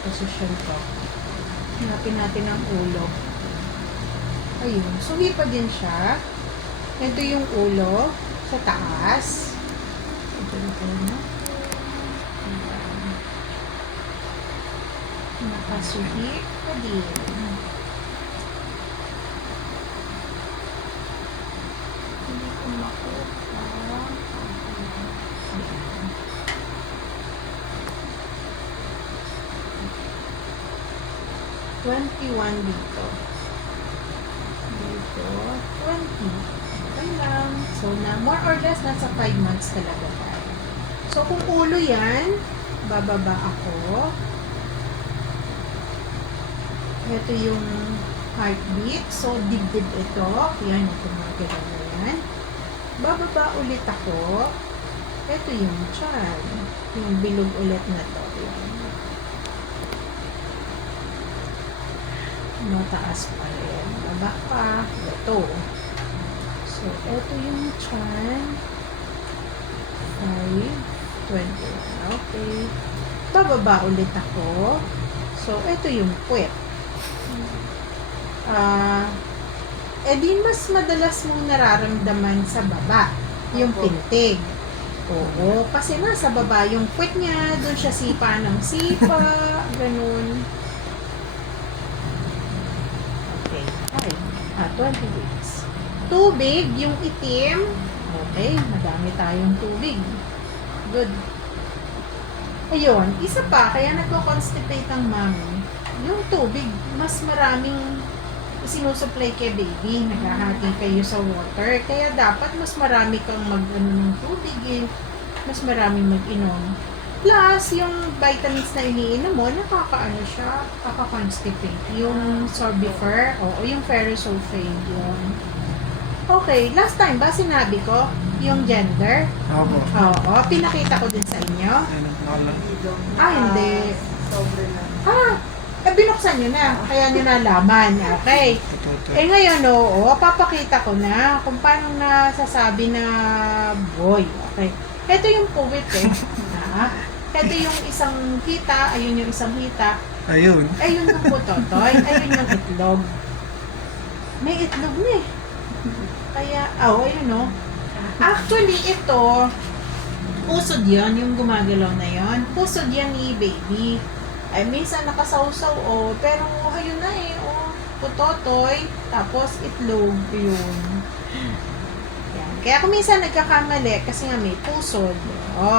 position to. Hanapin natin ang ulo. Ayun. Suhi pa din siya. Ito yung ulo sa taas. Ito yung ulo. Nakasuhi pa din. Hindi ko makuha. Ayan. 21 dito. Dito, 20. Okay lang. So, more or less, nasa 5 months talaga tayo. So, kung ulo yan, bababa ako. Ito yung heartbeat. So, dibdib ito. Yan, yung gumagalaw na yan. Bababa ulit ako. Ito yung tiyan. Yung bilog ulit na to. Yan. Mataas pa rin. Baba pa. Ito. So, ito yung tiyan. 5, 21. Okay. Bababa ulit ako. So, ito yung puwet. Di mas madalas mong nararamdaman sa baba. Yung pintig. Oo. Kasi nasa baba yung puwet niya. Doon siya sipa ng sipa. Ganun. 20 weeks. Tubig, yung itim. Okay, madami tayong tubig. Good. Ayun, isa pa, kaya nagko-constipate ang mami. Yung tubig, mas maraming sinusupply kay baby. Naghahati kayo sa water. Kaya dapat mas marami kang ng tubig eh. Mas maraming mag-inom. Plus, yung vitamins na iniinom mo, nakakaano siya, nakaka-constipate. Yung Sorbifer, o yung ferrosulfate, yun. Okay, last time ba sinabi ko yung gender? Opo. Oo, pinakita ko din sa inyo. Hindi. Sobre na. Binuksan nyo na, kaya nyo nalaman. Okay. Ngayon, oo, papakita ko na kung paano nasasabi na boy. Okay. Ito yung puwit eh. Ito yung isang hita, ayun yung isang hita. Ayun. Ayun yung putotoy, ayun yung itlog. May itlog na eh. Kaya, ayun no. Actually, ito, pusod yan, yung gumagalaw na yan. Pusod yan ni baby. Ay, minsan nakasawsaw, pero ayun na eh, putotoy, tapos itlog, yun. Yan. Kaya kung minsan nagkakamali, kasi nga may pusod.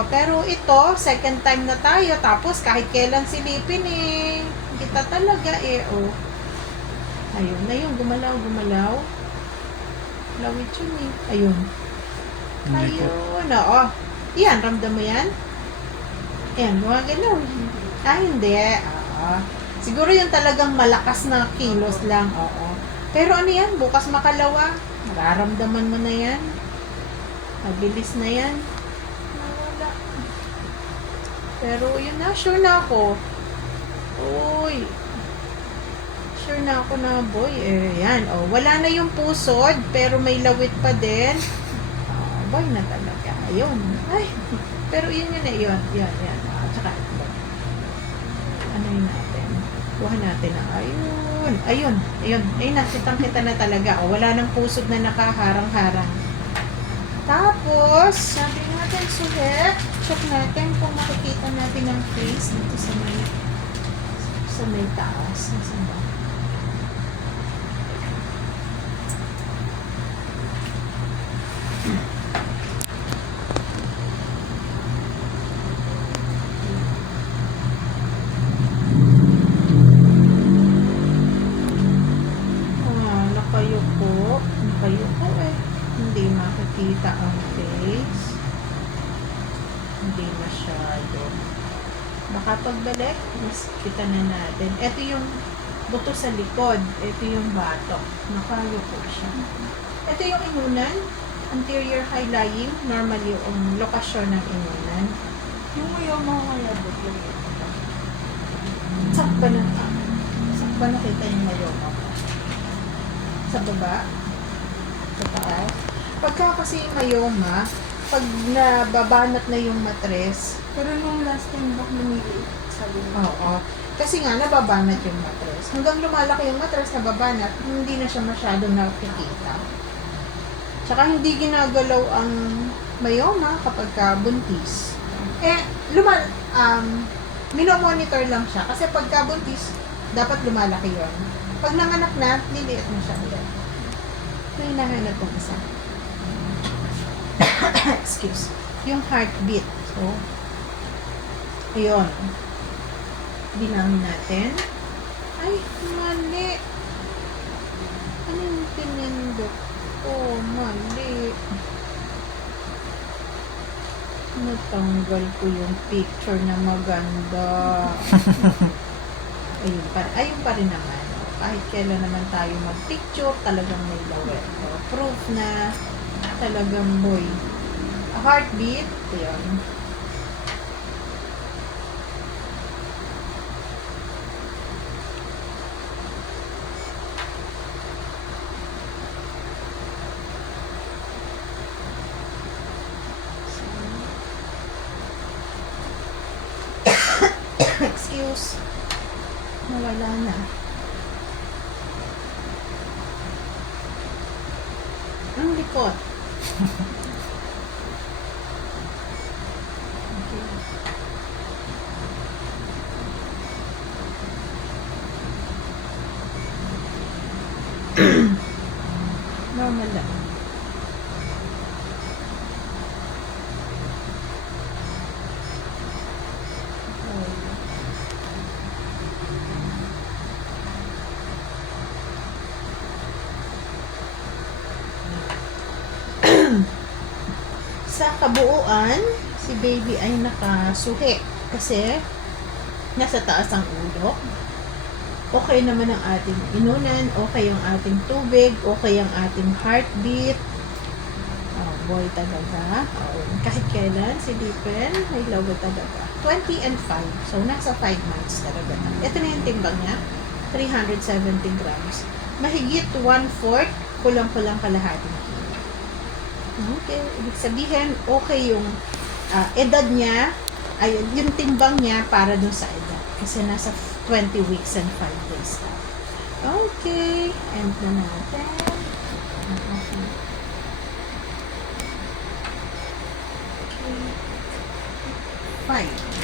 Pero ito, second time na tayo, tapos kahit kailan silipin eh, kita talaga eh, Ayun, gumalaw. Lawit yun eh. Ayun. Yan, ramdam mo yan? Ayan, gumagalaw. Hindi. Siguro yung talagang malakas na kilos lang, Pero ano yan, bukas makalawa, mararamdaman mo na yan. Mabilis na yan. Nawala. Pero yun na, sure na ako. Sure na ako na boy. Yan. Wala na yung pusod, pero may lawit pa din. Boy na talaga. Ayun. Ay, pero yun yun. Yan. Tsaka, ano yun natin? Kuha natin na, ayun na, kitang-kita na talaga. Wala nang pusod na nakaharang-harang. Tapos, sabi natin, suhet. Check natin kung makikita natin ang face dito sa may taas. Nasaan ba? Nakayuko eh. Hindi makikita ang face. Hindi masyado. Baka pagbalik, mas kita na natin. Ito yung buto sa likod. Ito yung batok. Nakayuko siya. Ito yung inunan. Anterior high lying. Normal yung lokasyon ng inunan. Yung mga mayabot yung Sakpa na kita yung mayoma mo. Sa baba. Sa taas. Pagka kasi mayoma, pag nababanat na yung matres, Pero nung last time, bak namili. Sabi mo. oo. Kasi nga, nababanat yung matres. Hanggang lumalaki yung matres, nababanat, hindi na siya masyadong nakikita. Tsaka hindi ginagalaw ang myoma kapag ka buntis. Eh, minomonitor lang siya. Kasi pagka buntis, dapat lumalaki yon. Pag nanganak na, liliit na siya ulit. May nahanap kong isa. Excuse. Yung heartbeat. So, ayun. Bilangin natin. Ay, mali. Ano yung pinindot? Oh, mali. Natanggal ko yung picture na maganda. Ayun pa rin naman. Kahit kailan naman tayo mag-picture, talagang may lawet. So, proof na talagang boy. A heartbeat. Ayun. Excuse. Nawala na. Ang likot. Okay. Normal lang. Sa kabuuan, si baby ay nakasuhi kasi nasa taas ang ulo. Okay naman ang ating inunan, okay ang ating tubig, okay ang ating heartbeat. Oh, boy talaga. Oh, kahit kailan, si Dipen, may logo talaga. 20 and 5. So, nasa 5 months talaga. Ito na yung timbang niya. 370 grams. Mahigit 1/4, kulang-kulang kalahating kilo. Okay, ibig sabihin, okay yung edad niya, ay yung timbang niya para dun sa edad. Kasi nasa 20 weeks and 5 days na. Okay, end na natin. Okay. 5.